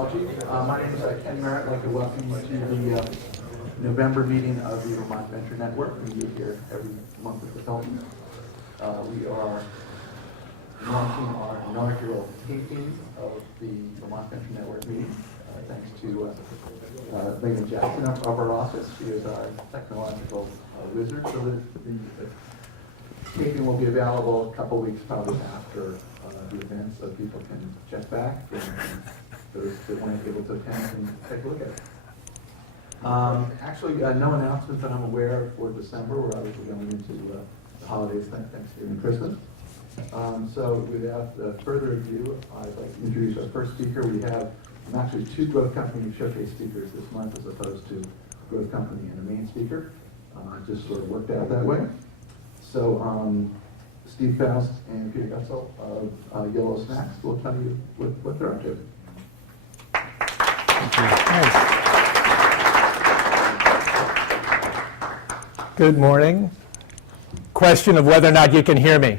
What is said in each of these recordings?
My name is Ken Merritt. I'd like to welcome you to the November meeting of the Vermont Venture Network. We meet here every month at the Hilton. We are launching our inaugural taping of the Vermont Venture Network meeting. Thanks to Megan Jackson of our office. She is our technological wizard. So the taping will be available a couple weeks probably after the event, so people can check back. And those that weren't able to attend can take a look at it. Actually, no announcements that I'm aware of for December. We're obviously going into the holidays, Thanksgiving and Christmas. So without further ado, I'd like to introduce our first speaker. We have actually two Growth Company showcase speakers this month as opposed to Growth Company and a main speaker. Just sort of worked out that way. So Steve Faust and Peter Gutzel of Yolo Snacks will tell you what they're up to. Nice. Good morning. Question of whether or not you can hear me.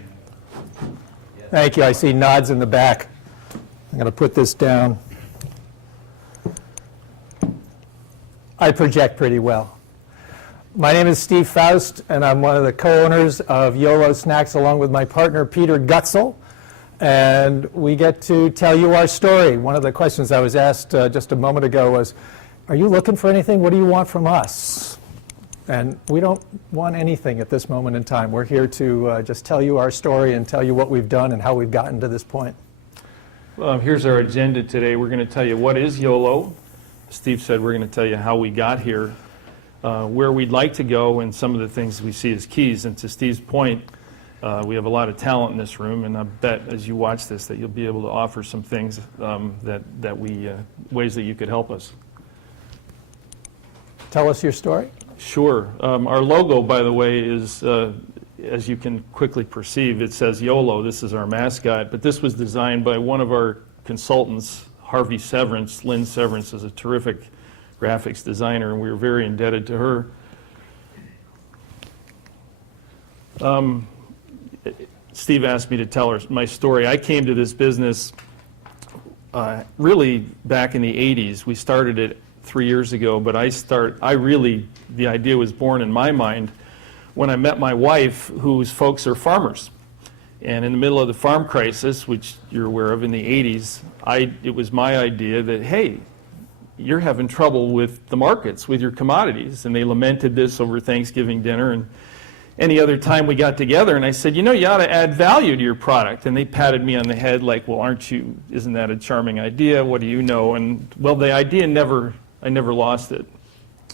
Yes. Thank you. I see nods in the back. I'm going to put this down. I project pretty well. My name is Steve Faust, and I'm one of the co-owners of Yolo Snacks along with my partner Peter Gutzel. And we get to tell you our story. One of the questions I was asked just a moment ago was, are you looking for anything? What do you want from us? And we don't want anything at this moment in time. We're here to just tell you our story and tell you what we've done and how we've gotten to this point. Here's our agenda today. We're going to tell you what is YOLO. Steve said we're going to tell you how we got here, where we'd like to go, and some of the things we see as keys. And to Steve's point, we have a lot of talent in this room, and I bet as you watch this that you'll be able to offer some things ways that you could help us. Tell us your story. Sure. Our logo, by the way, is, as you can quickly perceive, it says YOLO. This is our mascot, but this was designed by one of our consultants, Harvey Severance. Lynn Severance is a terrific graphics designer, and we were very indebted to her. Steve asked me to tell my story. I came to this business really back in the 80s. We started it 3 years ago, but the idea was born in my mind when I met my wife, whose folks are farmers. And in the middle of the farm crisis, which you're aware of in the 80s, it was my idea that, hey, you're having trouble with the markets, with your commodities. And they lamented this over Thanksgiving dinner and any other time we got together. And I said, you ought to add value to your product. And they patted me on the head like, well, isn't that a charming idea? What do you know? And well, the idea I never lost it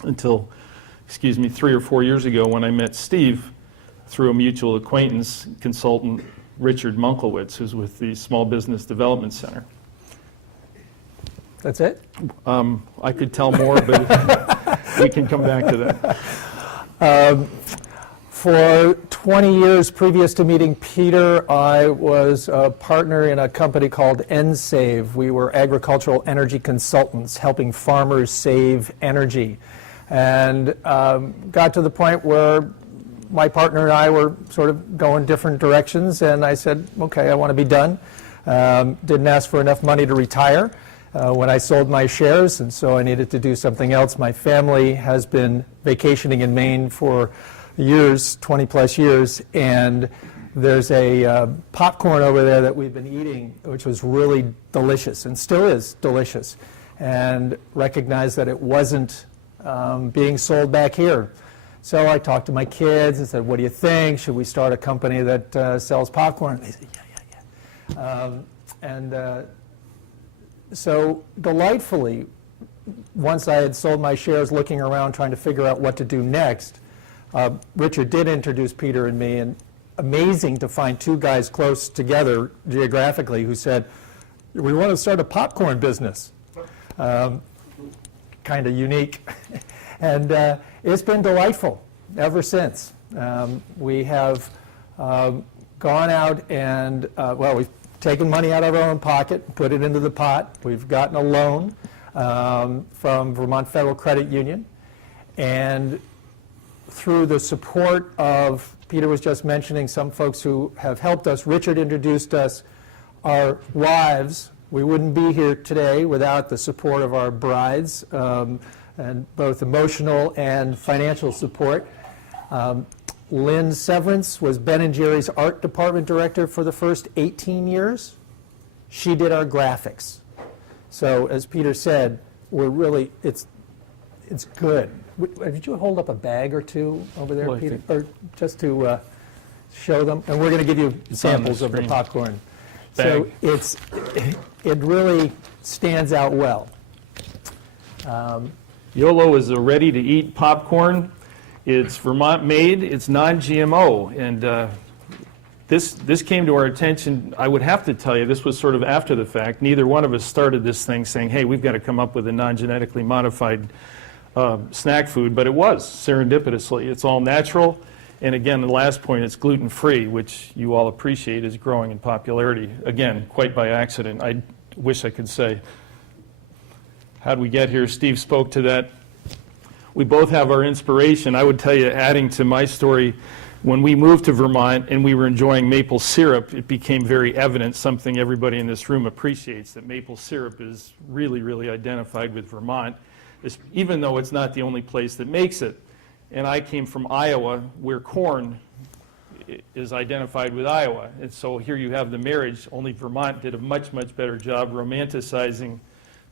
until, 3 or 4 years ago when I met Steve through a mutual acquaintance, consultant Richard Munkelwitz, who's with the Small Business Development Center. That's it? I could tell more, but we can come back to that. For 20 years previous to meeting Peter, I was a partner in a company called NSAVE. We were agricultural energy consultants helping farmers save energy. And got to the point where my partner and I were sort of going different directions, and I said, okay, I want to be done. Didn't ask for enough money to retire when I sold my shares, and so I needed to do something else. My family has been vacationing in Maine for years, 20 plus years, and there's a popcorn over there that we've been eating, which was really delicious and still is delicious, and recognized that it wasn't being sold back here. So I talked to my kids and said, what do you think? Should we start a company that sells popcorn? They said, yeah. So delightfully, once I had sold my shares, looking around trying to figure out what to do next, Richard did introduce Peter and me, and amazing to find two guys close together geographically who said, we want to start a popcorn business. Kind of unique. And it's been delightful ever since. We have gone out and, we've taken money out of our own pocket, put it into the pot. We've gotten a loan from Vermont Federal Credit Union. And through the support of, Peter was just mentioning some folks who have helped us, Richard introduced us, our wives We wouldn't be here today without the support of our brides, and both emotional and financial support. Lynn Severance was Ben & Jerry's art department director for the first 18 years. She did our graphics. So as Peter said, we're really, it's good. Did you hold up a bag or two over there, Well, Peter? Or just to show them? And we're going to give you samples of the popcorn. So it really stands out well. Yolo is a ready-to-eat popcorn. It's Vermont made, it's non-GMO, and this came to our attention. I would have to tell you, this was sort of after the fact. Neither one of us started this thing saying, hey, we've got to come up with a non-genetically modified snack food, but it was, serendipitously. It's all natural, and again, the last point, it's gluten-free, which you all appreciate is growing in popularity. Again, quite by accident, I wish I could say. How'd we get here? Steve spoke to that. We both have our inspiration. I would tell you, adding to my story, when we moved to Vermont and we were enjoying maple syrup, it became very evident, something everybody in this room appreciates, that maple syrup is really, really identified with Vermont, even though it's not the only place that makes it. And I came from Iowa, where corn is identified with Iowa. And so here you have the marriage, only Vermont did a much, much better job romanticizing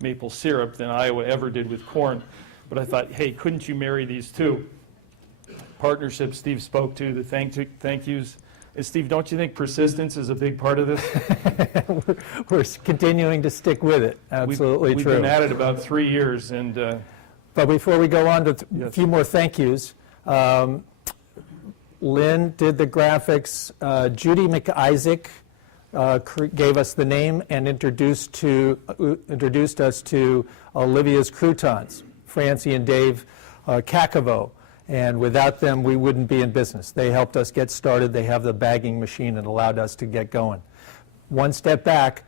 maple syrup than Iowa ever did with corn. But I thought, hey, couldn't you marry these two? Partnership Steve spoke to, the thank yous. And Steve, don't you think persistence is a big part of this? We're continuing to stick with it. Absolutely We've true. been at it about 3 years. And But before we go on to a Yes. few more thank yous, Lynn did the graphics. Judy McIsaac gave us the name and introduced us to Olivia's Croutons, Francie and Dave Kakavo. And without them, we wouldn't be in business. They helped us get started. They have the bagging machine and allowed us to get going. One step back,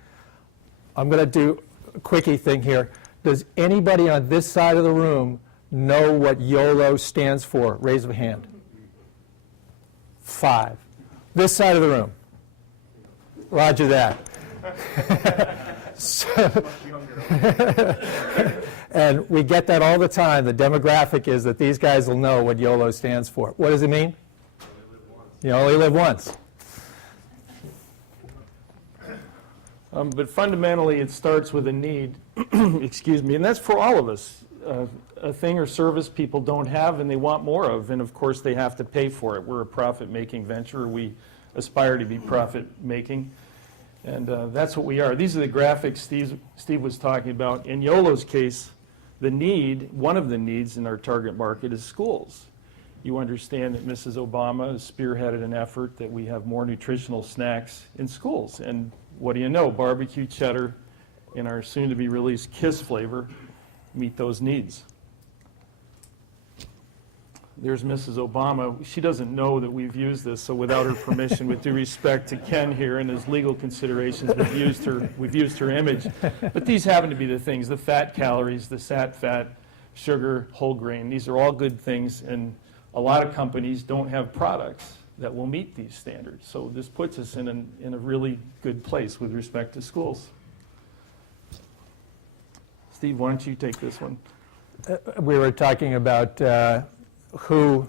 I'm going to do a quickie thing here. Does anybody on this side of the room know what YOLO stands for? Raise a hand. 5. This side of the room. Roger that. And we get that all the time. The demographic is that these guys will know what YOLO stands for. What does it mean? You only live once. But fundamentally, it starts with a need, excuse me, and that's for all of us. A thing or service people don't have and they want more of, and of course they have to pay for it. We're a profit-making venture. We aspire to be profit-making, and that's what we are. These are the graphics Steve was talking about. In YOLO's case, the need, one of the needs in our target market is schools. You understand that Mrs. Obama has spearheaded an effort that we have more nutritional snacks in schools. And what do you know? Barbecue cheddar and our soon-to-be-released Kiss flavor meet those needs. There's Mrs. Obama. She doesn't know that we've used this, so without her permission, with due respect to Ken here and his legal considerations, we've used her image. But these happen to be the things, the fat calories, the sat fat, sugar, whole grain. These are all good things, and a lot of companies don't have products that will meet these standards. So this puts us in a really good place with respect to schools. Steve, why don't you take this one? We were talking about who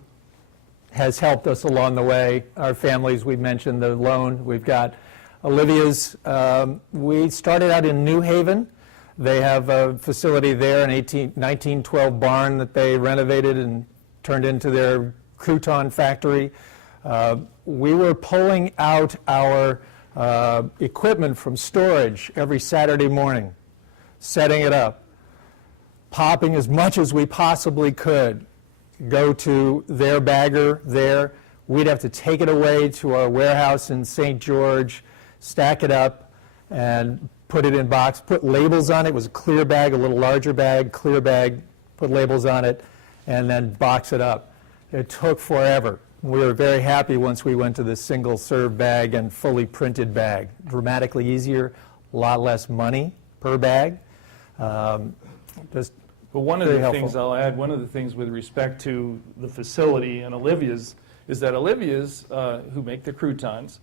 has helped us along the way. Our families, we mentioned the loan. We've got Olivia's. We started out in New Haven. They have a facility there, an 1912 barn that they renovated and turned into their crouton factory. We were pulling out our equipment from storage every Saturday morning, setting it up, popping as much as we possibly could, go to their bagger there. We'd have to take it away to our warehouse in St. George, stack it up, and put it in box, put labels on it. It was a clear bag, a little larger bag, clear bag, put labels on it, and then box it up. It took forever. We were very happy once we went to the single-serve bag and fully printed bag. Dramatically easier, a lot less money per bag. But one of the things I'll add, one of the things with respect to the facility and Olivia's, is that Olivia's, who make the croutons,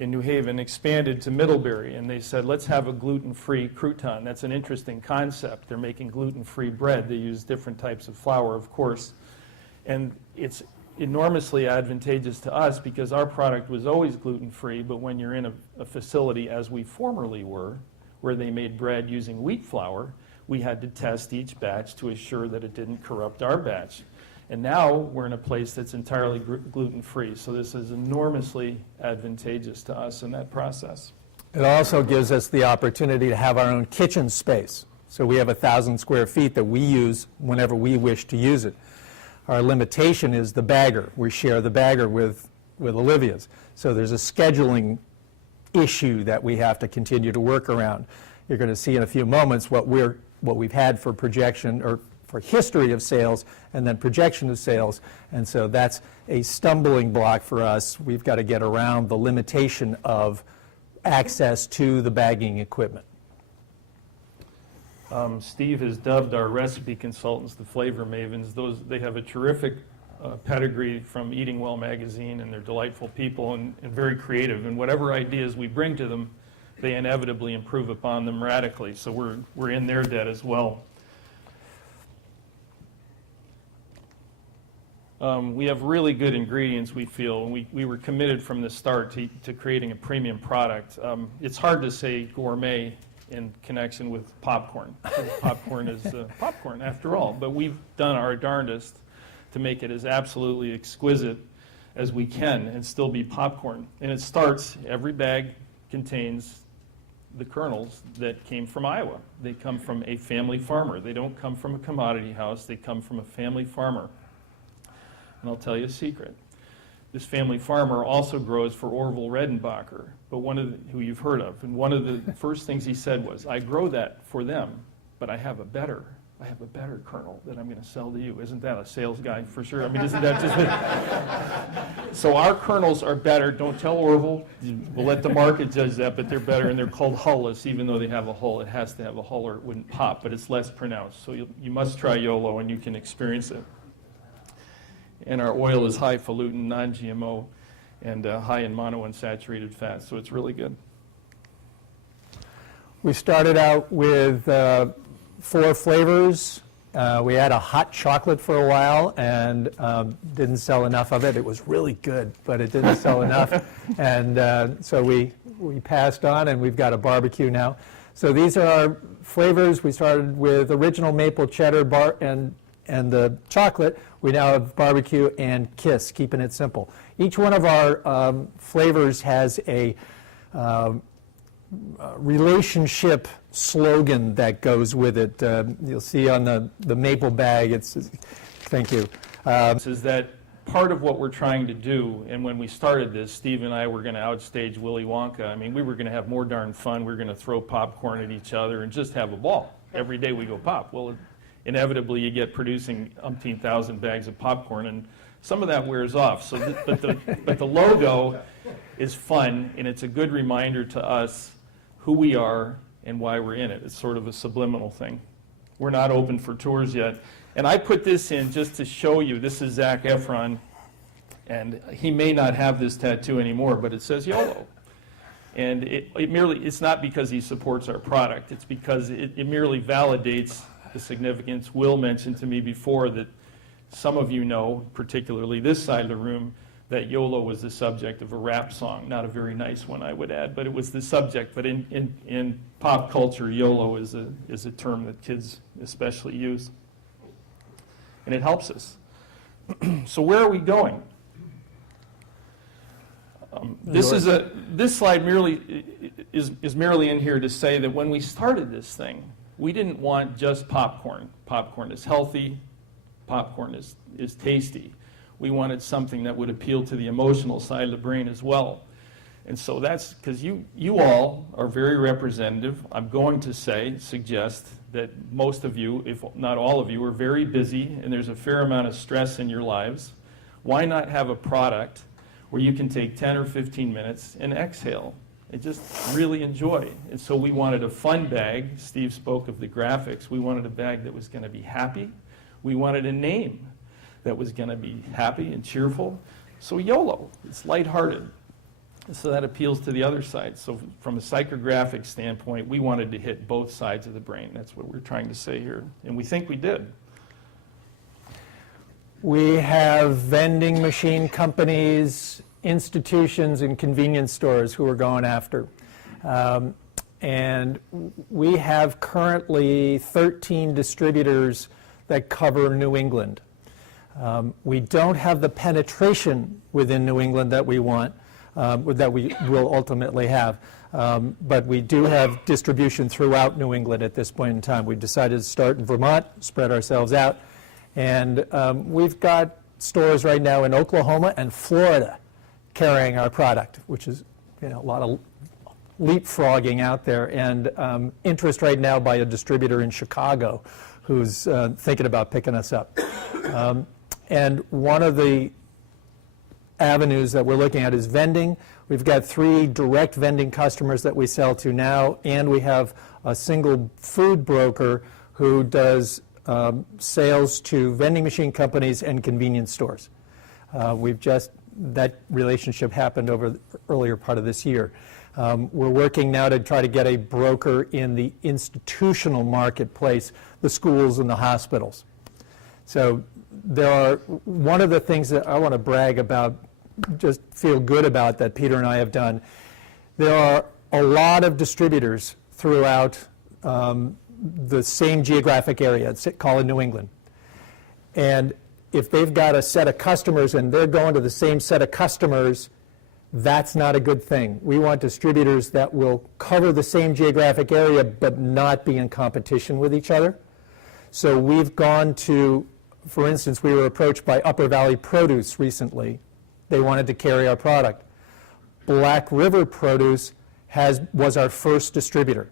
in New Haven expanded to Middlebury, and they said, let's have a gluten-free crouton. That's an interesting concept. They're making gluten-free bread. They use different types of flour, of course. And it's enormously advantageous to us because our product was always gluten-free, but when you're in a facility, as we formerly were, where they made bread using wheat flour, we had to test each batch to assure that it didn't corrupt our batch. And now we're in a place that's entirely gluten-free, so this is enormously advantageous to us in that process. It also gives us the opportunity to have our own kitchen space. So we have 1,000 square feet that we use whenever we wish to use it. Our limitation is the bagger. We share the bagger with Olivia's. So there's a scheduling issue that we have to continue to work around. You're going to see in a few moments what we've had for projection or for history of sales and then projection of sales, and so that's a stumbling block for us. We've got to get around the limitation of access to the bagging equipment. Steve has dubbed our recipe consultants the flavor mavens. They have a terrific pedigree from Eating Well magazine, and they're delightful people and very creative, and whatever ideas we bring to them, they inevitably improve upon them radically, so we're in their debt as well. We have really good ingredients, we feel, and we were committed from the start to creating a premium product. It's hard to say gourmet in connection with popcorn. Popcorn is popcorn, after all, but we've done our darndest to make it as absolutely exquisite as we can and still be popcorn. And it starts, every bag contains the kernels that came from Iowa. They come from a family farmer. They don't come from a commodity house. They come from a family farmer. And I'll tell you a secret. This family farmer also grows for Orville Redenbacher, but who you've heard of. And one of the first things he said was, I grow that for them, but I have a better kernel that I'm going to sell to you. Isn't that a sales guy for sure? I mean, isn't that just it? So our kernels are better. Don't tell Orville. We'll let the market judge that, but they're better, and they're called hulless. Even though they have a hull, it has to have a hull or it wouldn't pop, but it's less pronounced. So you must try Yolo, and you can experience it. And our oil is highfalutin, non-GMO, and high in monounsaturated fats, so it's really good. We started out with 4 flavors. We had a hot chocolate for a while and didn't sell enough of it. It was really good, but it didn't sell enough. And so we passed on, and we've got a barbecue now. So these are our flavors. We started with original maple cheddar and the chocolate. We now have barbecue and Kiss, keeping it simple. Each one of our flavors has a relationship slogan that goes with it. You'll see on the maple bag, thank you. Is that part of what we're trying to do, and when we started this, Steve and I were going to outstage Willy Wonka. I mean, we were going to have more darn fun. We were going to throw popcorn at each other and just have a ball. Every day we go pop. Well, inevitably you get producing umpteen thousand bags of popcorn, and some of that wears off. So, but the logo is fun, and it's a good reminder to us who we are and why we're in it. It's sort of a subliminal thing. We're not open for tours yet. And I put this in just to show you. This is Zac Efron, and he may not have this tattoo anymore, but it says YOLO. And it's not because he supports our product. It's because it merely validates the significance. Will mentioned to me before that some of you know, particularly this side of the room, that YOLO was the subject of a rap song. Not a very nice one, I would add, but it was the subject. But in pop culture, YOLO is a term that kids especially use. And it helps us. So where are we going? This slide merely is merely in here to say that when we started this thing, we didn't want just popcorn. Popcorn is healthy. Popcorn is tasty. We wanted something that would appeal to the emotional side of the brain as well. And so that's because you all are very representative. I'm going to suggest that most of you, if not all of you, are very busy and there's a fair amount of stress in your lives. Why not have a product where you can take 10 or 15 minutes and exhale and just really enjoy? And so we wanted a fun bag. Steve spoke of the graphics. We wanted a bag that was going to be happy. We wanted a name that was going to be happy and cheerful. So YOLO, it's lighthearted. So that appeals to the other side. So from a psychographic standpoint, we wanted to hit both sides of the brain. That's what we're trying to say here. And we think we did. We have vending machine companies, institutions, and convenience stores who we're going after. And we have currently 13 distributors that cover New England. We don't have the penetration within New England that we want, that we will ultimately have. But we do have distribution throughout New England at this point in time. We've decided to start in Vermont, spread ourselves out. And we've got stores right now in Oklahoma and Florida carrying our product, which is a lot of leapfrogging out there. And interest right now by a distributor in Chicago who's thinking about picking us up. And one of the avenues that we're looking at is vending. We've got 3 direct vending customers that we sell to now, and we have a single food broker who does sales to vending machine companies and convenience stores. That relationship happened over the earlier part of this year. We're working now to try to get a broker in the institutional marketplace, the schools and the hospitals. So one of the things that I want to brag about, just feel good about, that Peter and I have done, there are a lot of distributors throughout the same geographic area, call it New England. And if they've got a set of customers and they're going to the same set of customers, that's not a good thing. We want distributors that will cover the same geographic area but not be in competition with each other. So we've gone to, for instance, we were approached by Upper Valley Produce recently. They wanted to carry our product. Black River Produce was our first distributor,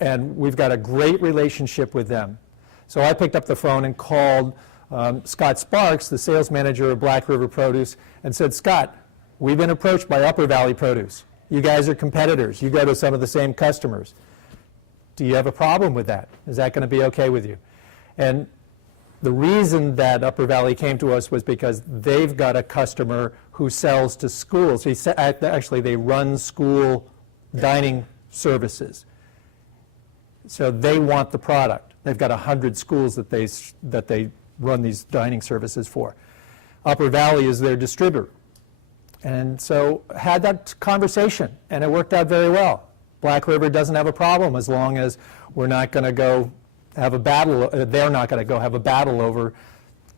and we've got a great relationship with them. So I picked up the phone and called Scott Sparks, the sales manager of Black River Produce, and said, Scott, we've been approached by Upper Valley Produce. You guys are competitors. You go to some of the same customers. Do you have a problem with that? Is that going to be okay with you? And the reason that Upper Valley came to us was because they've got a customer who sells to schools. Actually, they run school dining services. So they want the product. They've got 100 schools that they run these dining services for. Upper Valley is their distributor. And so had that conversation, and it worked out very well. Black River doesn't have a problem as long as we're not going to go have a battle. They're not going to go have a battle over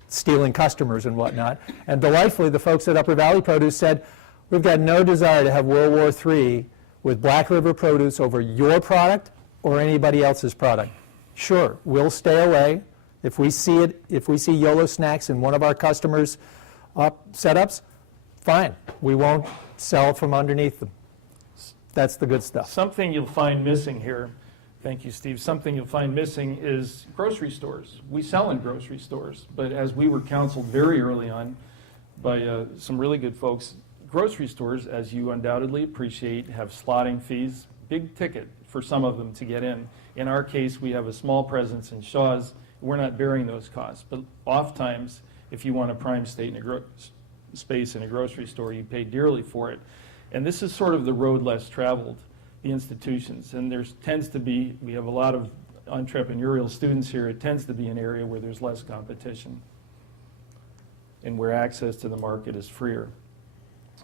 stealing customers and whatnot. And delightfully, the folks at Upper Valley Produce said, we've got no desire to have World War III with Black River Produce over your product or anybody else's product. Sure, we'll stay away. If we see Yolo snacks in one of our customers' setups, fine. We won't sell from underneath them. That's the good stuff. Something you'll find missing here, thank you, Steve, something you'll find missing is grocery stores. We sell in grocery stores, but as we were counseled very early on by some really good folks, grocery stores, as you undoubtedly appreciate, have slotting fees, big ticket for some of them to get in. In our case, we have a small presence in Shaw's. We're not bearing those costs, but oftentimes, if you want a prime space in a grocery store, you pay dearly for it. And this is sort of the road less traveled, the institutions. And we have a lot of entrepreneurial students here. It tends to be an area where there's less competition and where access to the market is freer.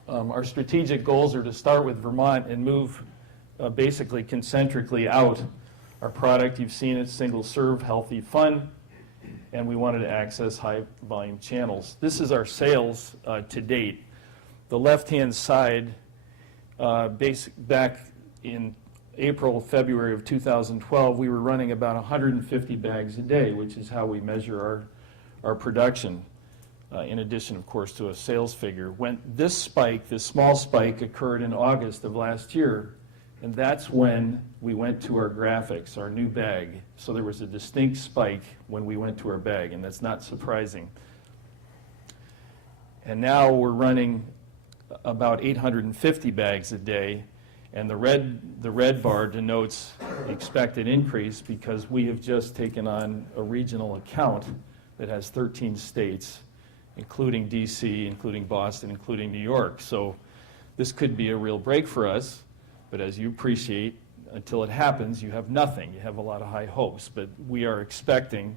Our strategic goals are to start with Vermont and move basically concentrically out. Our product, you've seen it, single serve, healthy, fun, and we wanted to access high volume channels. This is our sales to date. The left-hand side, back in April, February of 2012, we were running about 150 bags a day, which is how we measure our production, in addition, of course, to a sales figure. When this small spike occurred in August of last year, and that's when we went to our graphics, our new bag. So there was a distinct spike when we went to our bag, and that's not surprising. And now we're running about 850 bags a day, and the red bar denotes the expected increase because we have just taken on a regional account that has 13 states, including DC, including Boston, including New York. So this could be a real break for us, but as you appreciate, until it happens, you have nothing. You have a lot of high hopes, but we are expecting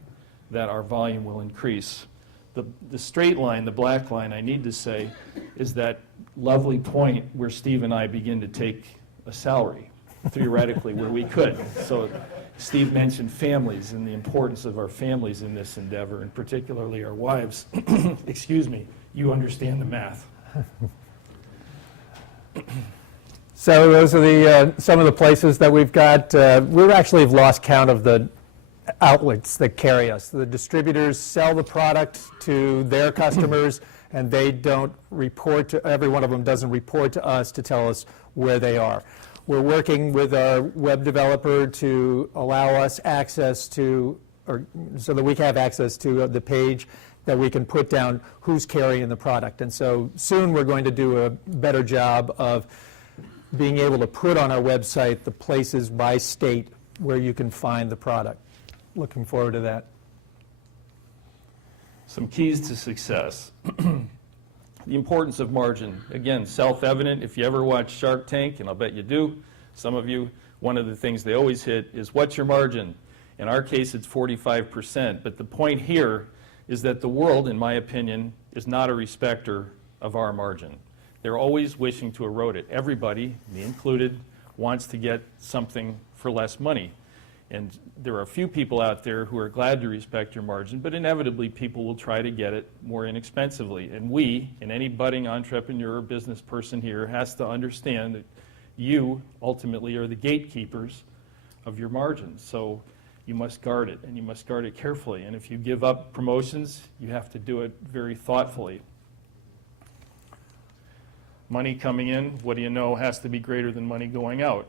that our volume will increase. The straight line, the black line, I need to say, is that lovely point where Steve and I begin to take a salary, theoretically, where we could. So Steve mentioned families and the importance of our families in this endeavor, and particularly our wives. Excuse me, you understand the math. So those are some of the places that we've got. We actually have lost count of the outlets that carry us. The distributors sell the product to their customers, and they don't report to, every one of them doesn't report to us to tell us where they are. We're working with our web developer to allow us access to, or so that we can have access to the page that we can put down who's carrying the product. And so soon we're going to do a better job of being able to put on our website the places by state where you can find the product. Looking forward to that. Some keys to success. The importance of margin. Again, self-evident. If you ever watch Shark Tank, and I'll bet you do, some of you, one of the things they always hit is, what's your margin? In our case, it's 45%. But the point here is that the world, in my opinion, is not a respecter of our margin. They're always wishing to erode it. Everybody, me included, wants to get something for less money. And there are a few people out there who are glad to respect your margin, but inevitably people will try to get it more inexpensively. And we, and any budding entrepreneur or business person here, has to understand that you ultimately are the gatekeepers of your margin. So you must guard it, and you must guard it carefully. And if you give up promotions, you have to do it very thoughtfully. Money coming in, what do you know, has to be greater than money going out.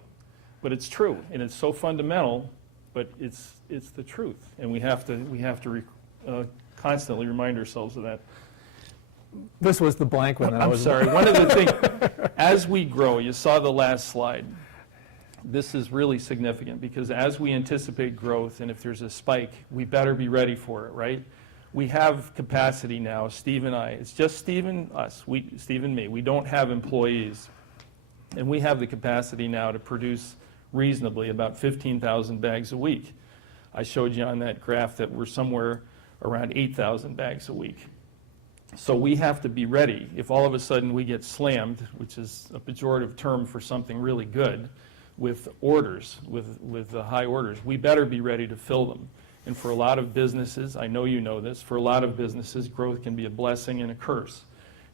But it's true, and it's so fundamental, but it's the truth, and we have to constantly remind ourselves of that. This was the blank one. I'm sorry. One of the things, as we grow, you saw the last slide. This is really significant because as we anticipate growth, and if there's a spike, we better be ready for it, right? We have capacity now, Steve and I. It's just Steve and us, Steve and me. We don't have employees, and we have the capacity now to produce reasonably about 15,000 bags a week. I showed you on that graph that we're somewhere around 8,000 bags a week. So we have to be ready. If all of a sudden we get slammed, which is a pejorative term for something really good, with orders, with high orders, we better be ready to fill them. And for a lot of businesses, I know you know this, for a lot of businesses, growth can be a blessing and a curse.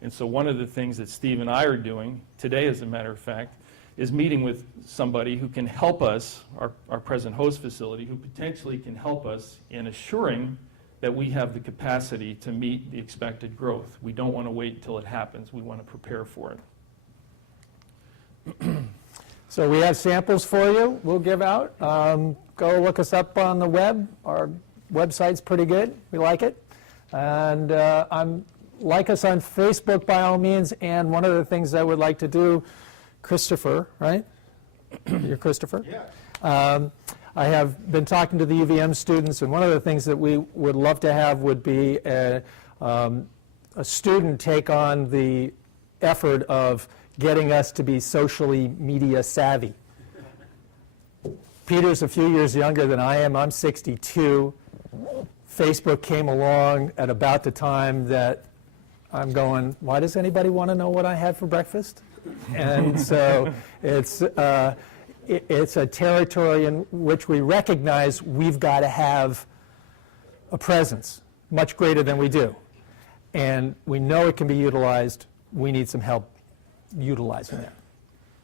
And so one of the things that Steve and I are doing today, as a matter of fact, is meeting with somebody who can help us, our present host facility, who potentially can help us in assuring that we have the capacity to meet the expected growth. We don't want to wait until it happens. We want to prepare for it. So we have samples for you we'll give out. Go look us up on the web. Our website's pretty good. We like it. And like us on Facebook by all means. And one of the things I would like to do, Christopher, right? You're Christopher? Yeah. I have been talking to the UVM students, and one of the things that we would love to have would be a student take on the effort of getting us to be socially media savvy. Peter's a few years younger than I am. I'm 62. Facebook came along at about the time that I'm going, why does anybody want to know what I had for breakfast? And so it's a territory in which we recognize we've got to have a presence much greater than we do. And we know it can be utilized. We need some help utilizing that.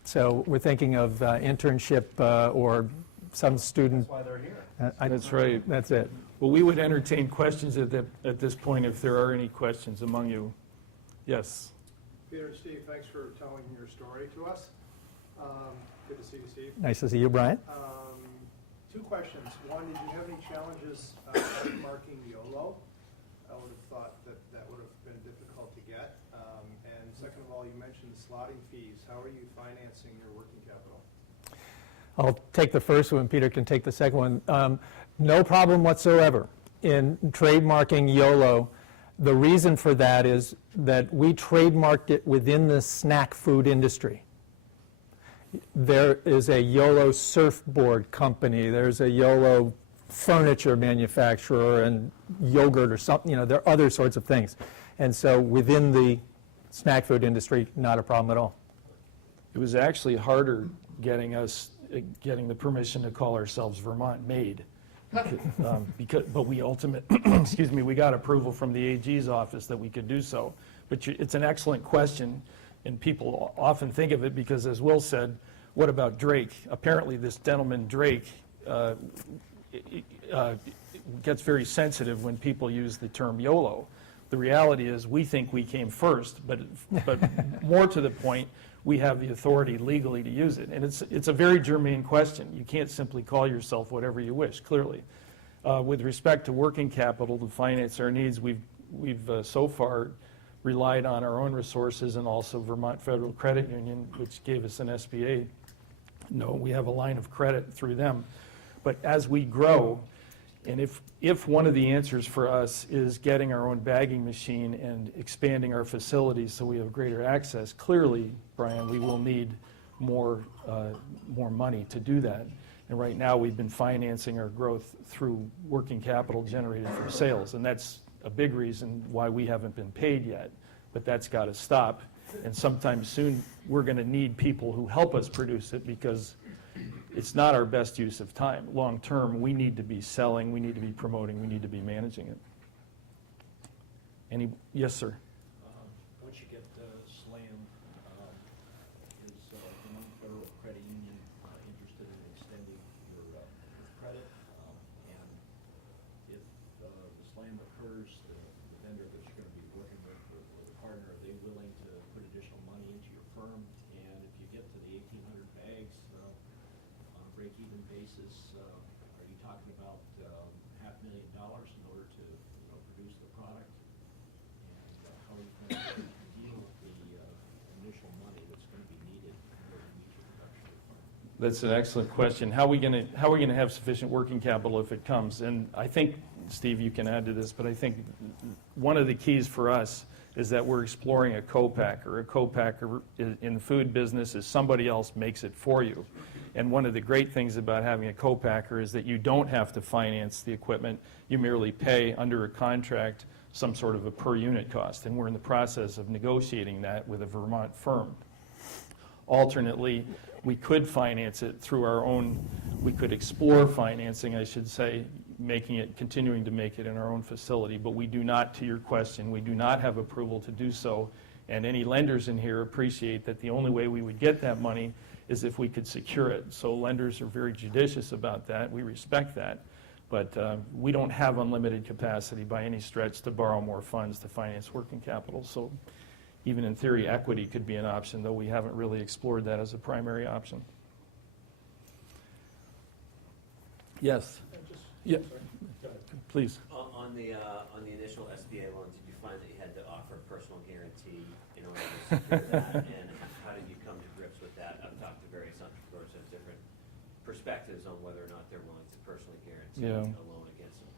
So we're thinking of internship or some student. That's why they're here. That's right. That's it. Well, we would entertain questions at this point if there are any questions among you. Yes. Peter and Steve, thanks for telling your story to us. Good to see you, Steve. Nice to see you, Brian. Two questions. One, did you have any challenges marking YOLO? I would have thought that would have been difficult to get. And second of all, you mentioned the slotting fees. How are you financing your working capital? I'll take the first one. Peter can take the second one. No problem whatsoever in trademarking YOLO. The reason for that is that we trademarked it within the snack food industry. There is a Yolo surfboard company, there's a Yolo furniture manufacturer and yogurt or something, there are other sorts of things. And so within the snack food industry, not a problem at all. It was actually harder getting the permission to call ourselves Vermont Made. But we we got approval from the AG's office that we could do so. But it's an excellent question, and people often think of it because, as Will said, what about Drake? Apparently this gentleman, Drake, gets very sensitive when people use the term YOLO. The reality is we think we came first, but more to the point, we have the authority legally to use it. And it's a very germane question. You can't simply call yourself whatever you wish, clearly. With respect to working capital to finance our needs, we've so far relied on our own resources and also Vermont Federal Credit Union, which gave us an SBA. No, we have a line of credit through them. But as we grow, and if one of the answers for us is getting our own bagging machine and expanding our facilities so we have greater access, clearly, Brian, we will need more money to do that. And right now, we've been financing our growth through working capital generated from sales, and that's a big reason why we haven't been paid yet. But that's got to stop, and sometime soon, we're going to need people who help us produce it because it's not our best use of time. Long term, we need to be selling, we need to be promoting, we need to be managing it. Yes, sir. Once you get slammed, is the Vermont Federal Credit Union interested in extending your credit? And if the slam occurs, the vendor that you're going to be working with, or the partner, are they willing to put additional money into your firm? And if you get to the 1,800 bags on a break-even basis, are you talking about $500,000 in order to produce the product? And how are you going to deal with the initial money that's going to be needed in order to meet your production requirement? That's an excellent question. How are we going to have sufficient working capital if it comes? And I think, Steve, you can add to this, but I think one of the keys for us is that we're exploring a co-packer. A co-packer in the food business is somebody else makes it for you. And one of the great things about having a co-packer is that you don't have to finance the equipment. You merely pay under a contract some sort of a per unit cost. And we're in the process of negotiating that with a Vermont firm. Alternately, we could finance it through our own, we could explore financing, I should say, continuing to make it in our own facility, but we do not, to your question, we do not have approval to do so, and any lenders in here appreciate that the only way we would get that money is if we could secure it. So lenders are very judicious about that, we respect that, but we don't have unlimited capacity by any stretch to borrow more funds to finance working capital. So even in theory, equity could be an option, though we haven't really explored that as a primary option. Yes. Yeah. Please. On the initial SBA loans, did you find that you had to offer a personal guarantee in order to secure that? And how did you come to grips with that? I've talked to various entrepreneurs who have different perspectives on whether or not they're willing to personally guarantee a loan against a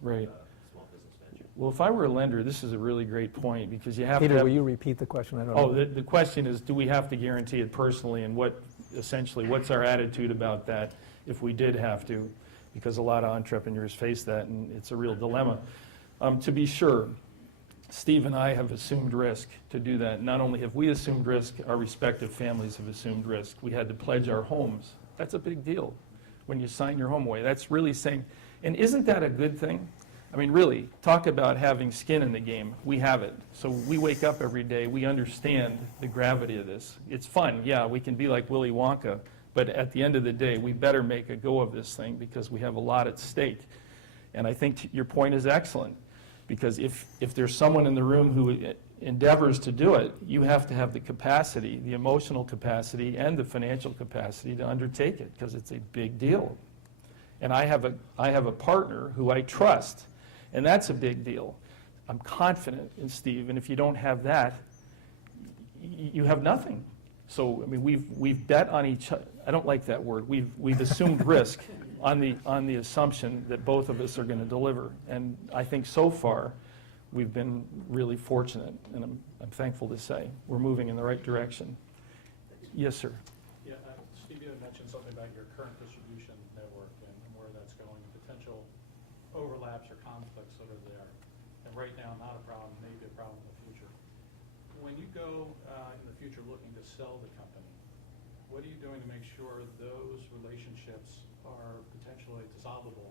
small business venture. Well, if I were a lender, this is a really great point because you have Peter, to. will you repeat the question? I don't know. The question is, do we have to guarantee it personally, and what's our attitude about that if we did have to? Because a lot of entrepreneurs face that, and it's a real dilemma. To be sure, Steve and I have assumed risk to do that. Not only have we assumed risk, our respective families have assumed risk. We had to pledge our homes. That's a big deal when you sign your home away. That's really saying, and isn't that a good thing? I mean, really, talk about having skin in the game. We have it. So we wake up every day. We understand the gravity of this. It's fun. Yeah, we can be like Willy Wonka. But at the end of the day, we better make a go of this thing because we have a lot at stake. And I think your point is excellent. Because if there's someone in the room who endeavors to do it, you have to have the capacity, the emotional capacity, and the financial capacity to undertake it because it's a big deal. And I have a partner who I trust, and that's a big deal. I'm confident in Steve, and if you don't have that, you have nothing. So I mean, we've bet on each other. I don't like that word. We've assumed risk on the assumption that both of us are going to deliver. And I think so far we've been really fortunate, and I'm thankful to say we're moving in the right direction. Yes, sir. Yeah, Steve, you had mentioned something about your current distribution network and where that's going, potential overlaps or conflicts that are there. And right now, not a problem, maybe a problem in the future. When you go in the future looking to sell the company, what are you doing to make sure those relationships are potentially dissolvable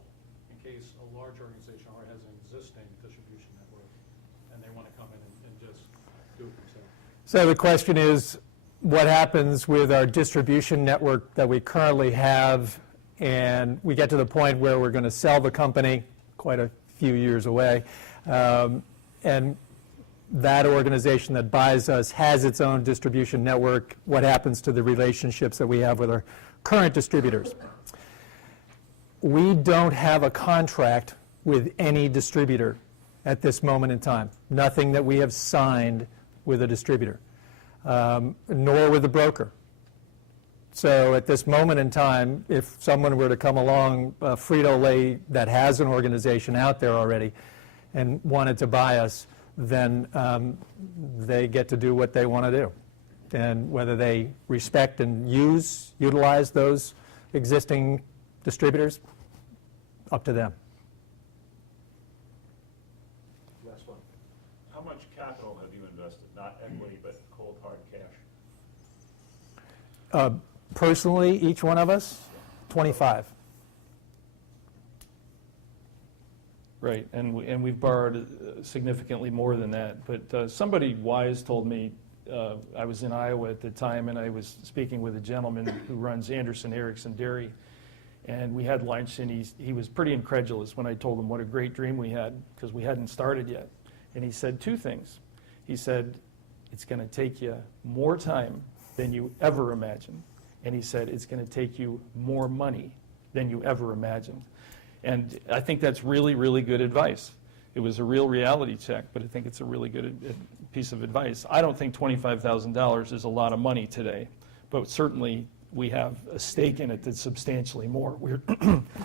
in case a large organization already has an existing distribution network and they want to come in and just do it themselves? So the question is, what happens with our distribution network that we currently have, and we get to the point where we're going to sell the company, quite a few years away, and that organization that buys us has its own distribution network. What happens to the relationships that we have with our current distributors? We don't have a contract with any distributor at this moment in time. Nothing that we have signed with a distributor, nor with a broker. So at this moment in time, if someone were to come along, Frito-Lay, that has an organization out there already, and wanted to buy us, then they get to do what they want to do. And whether they respect and utilize those existing distributors, up to them. Last one. How much capital have you invested? Not equity, but cold, hard cash. Personally, each one of us, 25. Right, and we've borrowed significantly more than that. But somebody wise told me, I was in Iowa at the time, and I was speaking with a gentleman who runs Anderson Erickson Dairy, and we had lunch, and he was pretty incredulous when I told him what a great dream we had, because we hadn't started yet. And he said two things. He said, it's going to take you more time than you ever imagined. And he said, it's going to take you more money than you ever imagined. And I think that's really, really good advice. It was a real reality check, but I think it's a really good piece of advice. I don't think $25,000 is a lot of money today, but certainly we have a stake in it that's substantially more. We're,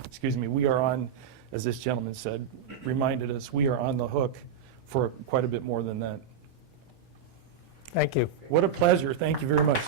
excuse me, we are on, as this gentleman said, reminded us, we are on the hook for quite a bit more than that. Thank you. What a pleasure. Thank you very much.